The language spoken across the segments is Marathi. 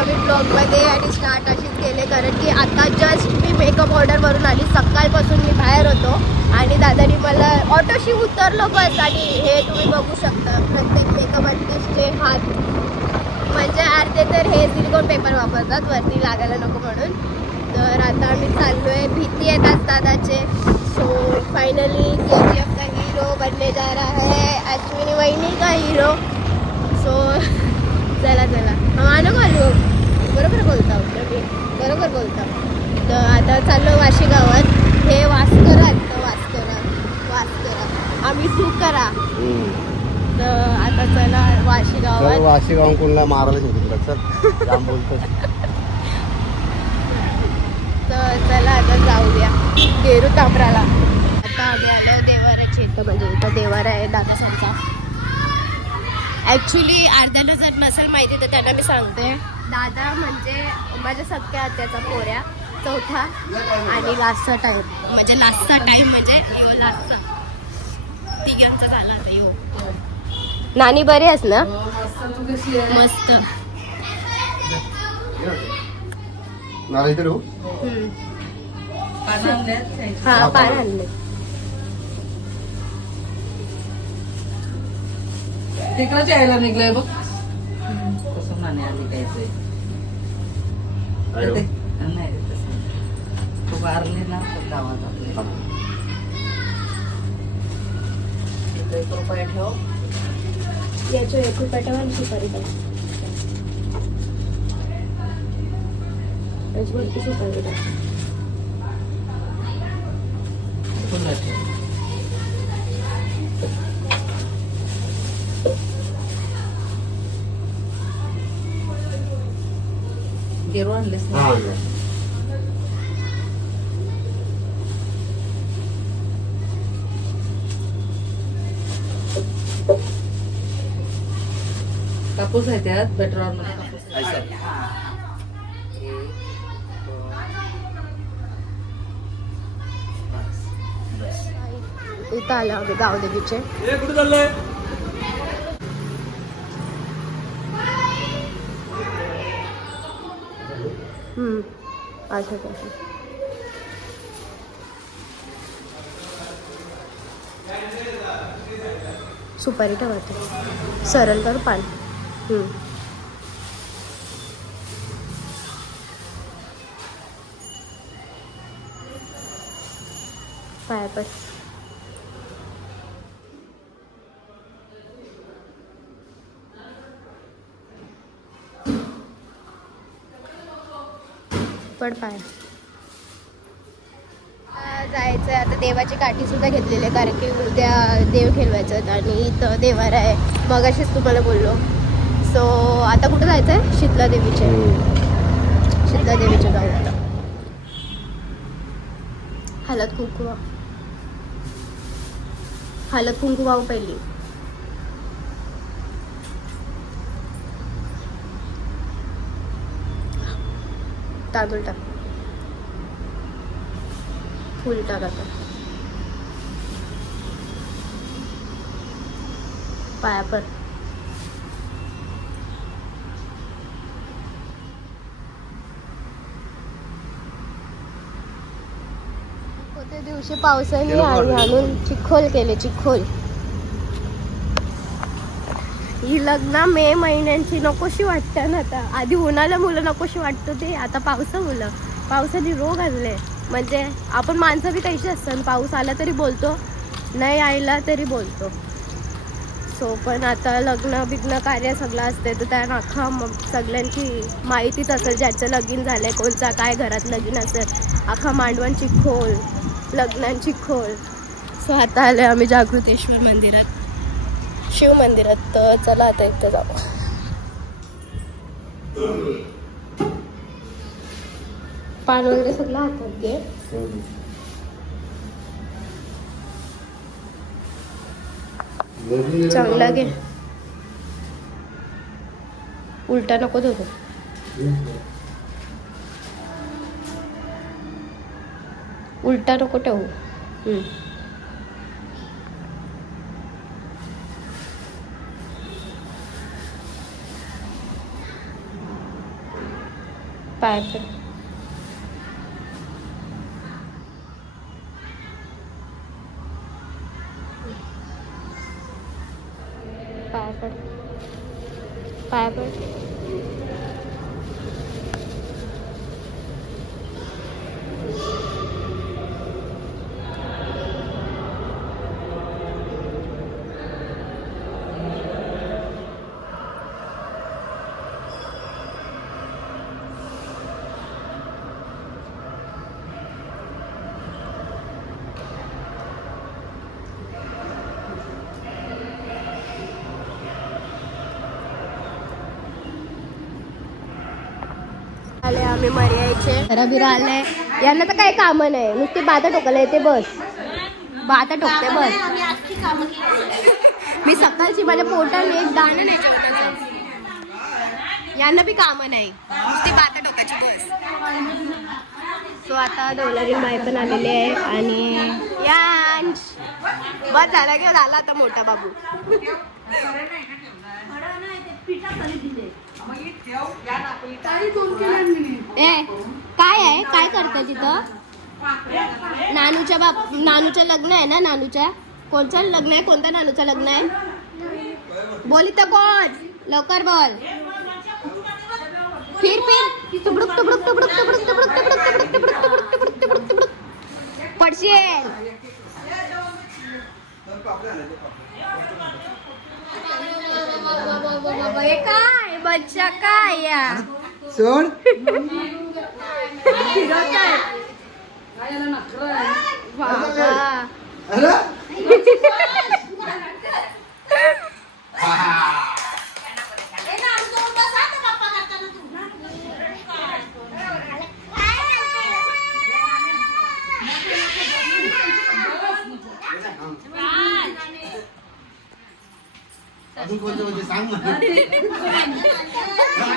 नवीन ब्लॉगमध्ये आणि स्टार्ट अशीच केले, कारण की आता जस्ट मी मेकअप ऑर्डरवरून आली. सकाळपासून मी बाहेर होतो आणि दादानी मला ऑटोशी उतरलो बस. आणि हे तुम्ही बघू शकता प्रत्येक मेकअप आर्टिस्टचे हात, म्हणजे अर्धे तर हे सिलिकॉन पेपर वापरतात वरती लागायला नको म्हणून. तर आता आम्ही चाललो आहे. भीती येतात दादाचे. सो फायनली KGF का हीरो बनने जा रहा है अश्विनी वहिनी का हीरो. सो चला चला मानो घालू, बरोबर बोलता मी, बरोबर बोलता. तर आता चाललो वाशी गावात. हे वास्करा आम्ही सुकरा. तर आता चला वाशी गावात. वाशी गाव कोणला मारायला शिकतो सर जाम बोलतो. तर चला आता जाऊया गेरू तांबराला. आता आम्ही आलो देवाराची इथं, म्हणजे इथं देवारा आहे दादासांचा. ॲक्च्युली अर्ध्याला जर नसेल माहिती तर त्यांना मी सांगते. दादा म्हणजे माझ्या सख्या आत्याचा पोऱ्या, चौथा आणि लास्टचा टाईम, म्हणजे लास्टचा तिघांचा झाला आता यो. नानी बरी आहेस ना? मस्त. हा पान आणले. तिकडच यायला निघलंय बघ. कसं नाणे आली कायचंय नाही तसं तू वारले ना गावात आपल्या. 1 रुपया ठेव. याच्या 1 रुपया ठेवा आणि सुपारी द्या. याच्यावरती सुपारी द्या. फुलं ठेव. गेरू आणलेस ना? कापूस आहे त्यात पेट्रोल मध्ये कापूस आहे. इथं आलं आम्ही गावदेवीचे. कुठे चाललंय? असं कसं सुपारी ठेवायची सरळ कर पान. पाया पण पड पाया. जायचं आता. देवाची काठी सुद्धा घेतलेली आहे, कारण की उद्या देव खेळवायचं आणि इथं देवारा आहे. मगाशीच तुम्हाला बोललो. सो आता कुठं जायचं आहे? शीतला देवीच्या जाऊ. आता हळद कुंकू वाहू पहिली. तांदूळ टाक, फुल टाक. आता पाया पर त्या दिवशी पावसाने आणून चिखोल केले. चिखोल ही लग्न मे महिन्यांची नकोशी वाटतं ना. आता आधी उन्हाला मुलं नकोशी वाटतं ते, आता पावसाने रोग आणले. म्हणजे आपण माणसं बी कैशी असतात, पाऊस आला तरी बोलतो, नाही आला तरी बोलतो. सो पण आता लग्न बिग्न कार्य सगळं असते, तर त्यांना अख्खा सगळ्यांची माहितीच असेल. ज्याचं लगीन झालंय, कोणचा काय घरात लगीन असेल, अख्खा मांडवांची खोल, लग्नांची खोल. सो आता आले आम्ही जागृतेश्वर मंदिरात, शिव मंदिरात. तर चला आता इथं जाऊ. पान वगैरे सगळं हातात घे. चांगला घे, उलटा नको धरू. उलटा नको ठेवू. पाय पड. पाय पड. पाय पड. आले आम्ही मर्यायचे बिरा आले. यांना तर काही कामं नाही, नुसती बाता टोकायला येते बस. बाता टोकते बस. मी सकाळची माझ्या पोटाने एक दाणं नाही जेवणाचं. यांना बी कामं नाही, नुसती बाता टोकायची बस. सो आता डोलारी माय पण आलेली आहे आणि यांश बस झाला की झाला आता मोठा बाबू. ए काय आहे, काय करतं तिथं? नानूचं लग्न आहे ना? नानूच्या कोणचं लग्न आहे? कोणत्या नानूचं लग्न आहे? बोल इथं कोण, लवकर बोल. फिर तुबडुक तुबडुक तुबडुक तुबडुक तुबडुक तुबडुक तुबडुक तुबडुक तुबडुक तुबडुक तुबडुक तुबडुक पडशील. काय बच्चा काय या सोड.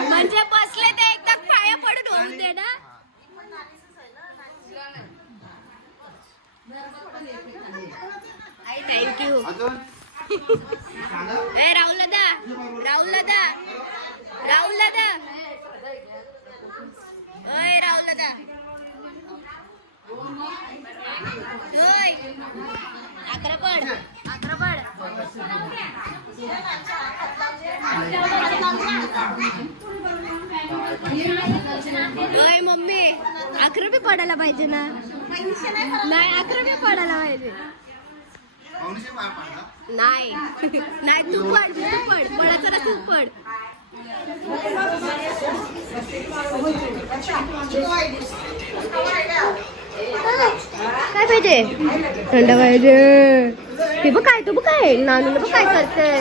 म्हणजे बसले ते एकदा पाया पडून होऊन दे ना. थँक्यू. ए राहुल दादा, राहुल दादा, राहुल दादा, ओय राहुल दादा, ओय अकरा पड, अकरा पड. ओय मम्मी, अकरा बी पडायला पाहिजे ना. नाही, अकरा बी पडायला पाहिजे. नाही नाही, तू पड, तू पड, पडायचं ना, तू पड. काय पाहिजे? थंड पाहिजे. हे बघ काय, तू बघ काय, नानूला बघ काय करते.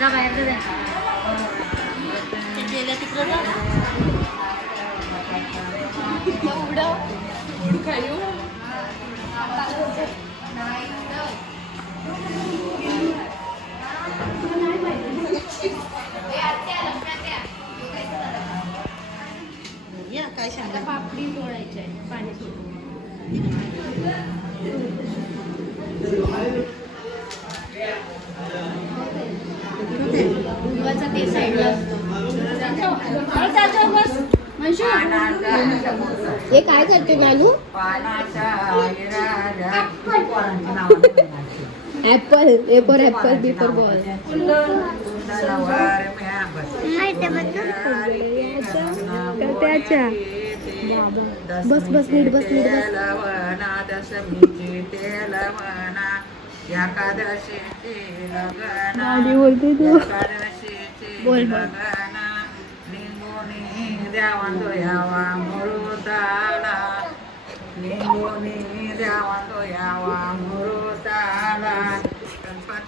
जा बाहेर जा. काय सांगा, पापडी तोडायची आहे पाणी सोडून. ते साईडला हे काय करते नानू? Apple, A for apple, B for ball. त्याच्या बस बस नीट बस नीट बस. गाडी बोलते तू, बोल बोल. देवांतो यावा मुरुताला, लिंगोनी देवांतो यावा मुरुताला.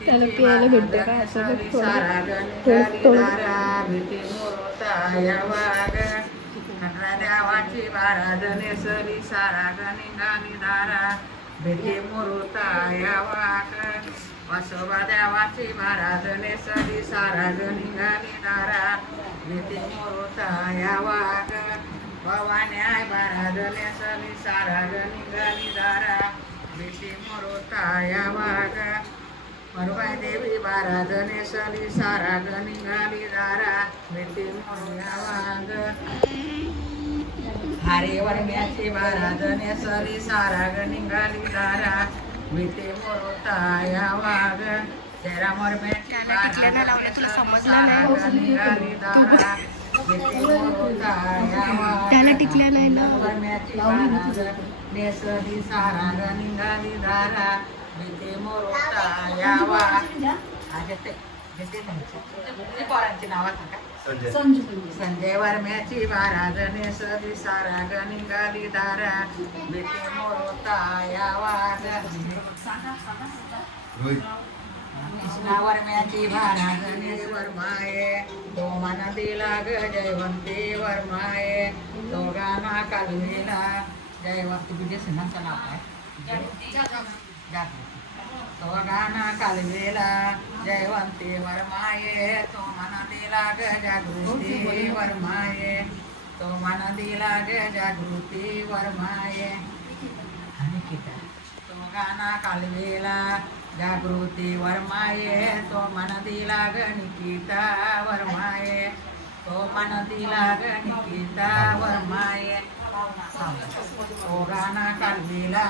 त्याला पियाला भेटते का असं सारा गणितारा भीती मुरुता यावा ग. देवाची बारात नेसली सारा गणिंगानी दारा भेटे मुरुता या वाक वासोबा देवाची बारात नेसली सारा गणिंगानी दारा भेटे मुरुता या वाक भवान्याय बारात नेसली सारा गणिंगानी दारा भेटे मुरुता या वाक मरुबाई देवी बारात नेसली सारा गणिंगानी दारा भेटे मुरुया वाग हरे वरम्याची बारात नेसली सारा गणिंगानी दारा भेटे मुरुता या वाग तेरा मरम्याची बारात नेसली सारा गणिंगानी दारा भेटे मुरुता या वाग त्याला टिकल्या नाही ना वरम्याची बारात नेसली सारा गणिंगानी दारा भेटे मुरुता या वाग पोरांची नाव सांगा संजय वर्म्याची बारात नेसली सारा गणिंगानी दारा भेटे मुरुता या वाग कृष्णा वर्म्याची बारात वर्माये तो मन दिला ग जयवंती वर्माये तो गाणा कालवेला जयवंती तुझे सिन्हाचं नाव काय जागृती तो गाणा कालवेला जयवंती वर्माये तो मन दिला ग जागृती वर्माये तो मन दिला ग जागृती वर्माये तो गाणा कालवेला जागृती वर्माये तो मन दिला ग निकिता वर्माये तो मन दिला ग निकिता वर्माये तो गाणा कालवेला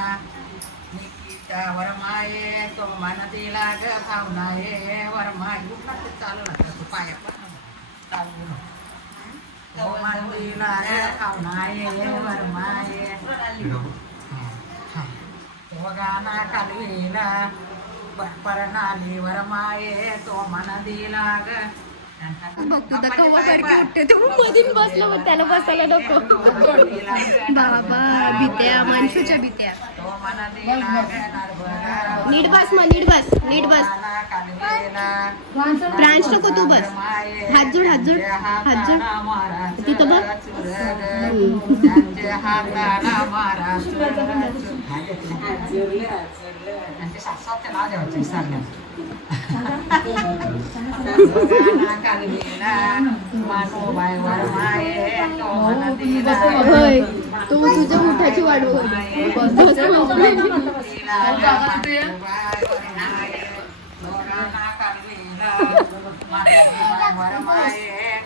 निकिता वर्माये तो मन दिला ग भावनाये वर्माये चालू लागला तू पाया पण चालू तो मन दिला ग भावनाये वर्माये तो गाणा कालवेला परनाली वरमाये तो मन दिला ग बघ तुझा कव्वा कडके उठते तू मधीन बसलो मग त्याला बसायला नको बाबा भीत्या मनशूच्या भीत्या तो मन दिला ग नर्मदा नीट बस मग नीट बस ब्रांच नको तू बस हात जोड तिथं बघ त्यांच्या हाताला मारा त्यांचे सासू नाव द्यायचे सांगण्यात मानोबाई वर्माये तो मन दिला होय तू तुझ्या उठाची वाढ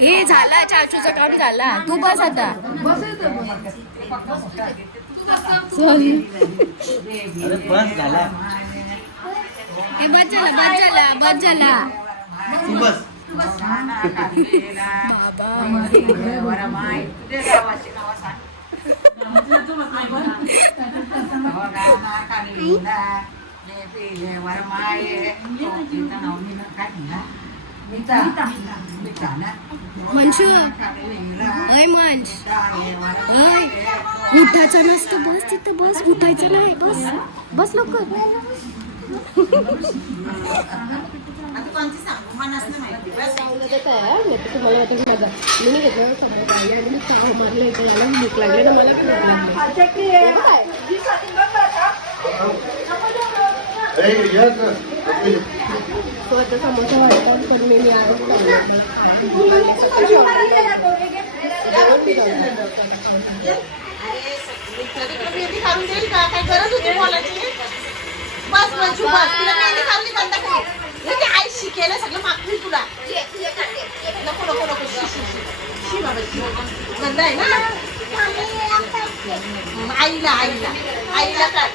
हे झाला चाचूचा काम झाला तू बस आता सॉरी बस झाला हे बस झाला तू बस मनशू अय मंश अय उठायचं नसतं बस तिथं बस उठायचं नाही बस लवकर तुम्हाला वाटत माझा मी नाही घेतलं समोर आई आणि मी चहा मारलं इथे याला भूक लागली ना मला स्वतः समोसा वाटतात पण मी काय गरज होती बोलायची बस बस तुला मेहंदी खाल्ली बंद कर आई शिकेल सगळं मागतील तुला नको नको नको शी बाबा शी गंध आहे ना आईला आईला आईला काय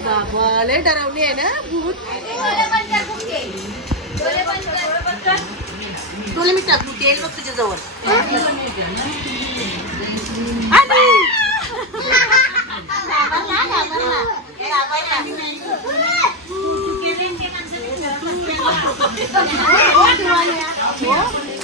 बाबा लय डरावली आहे ना भूत डोळे मी टाकू तेल बघ तुझ्या जवळ हो, दिवाळी आहे. हो.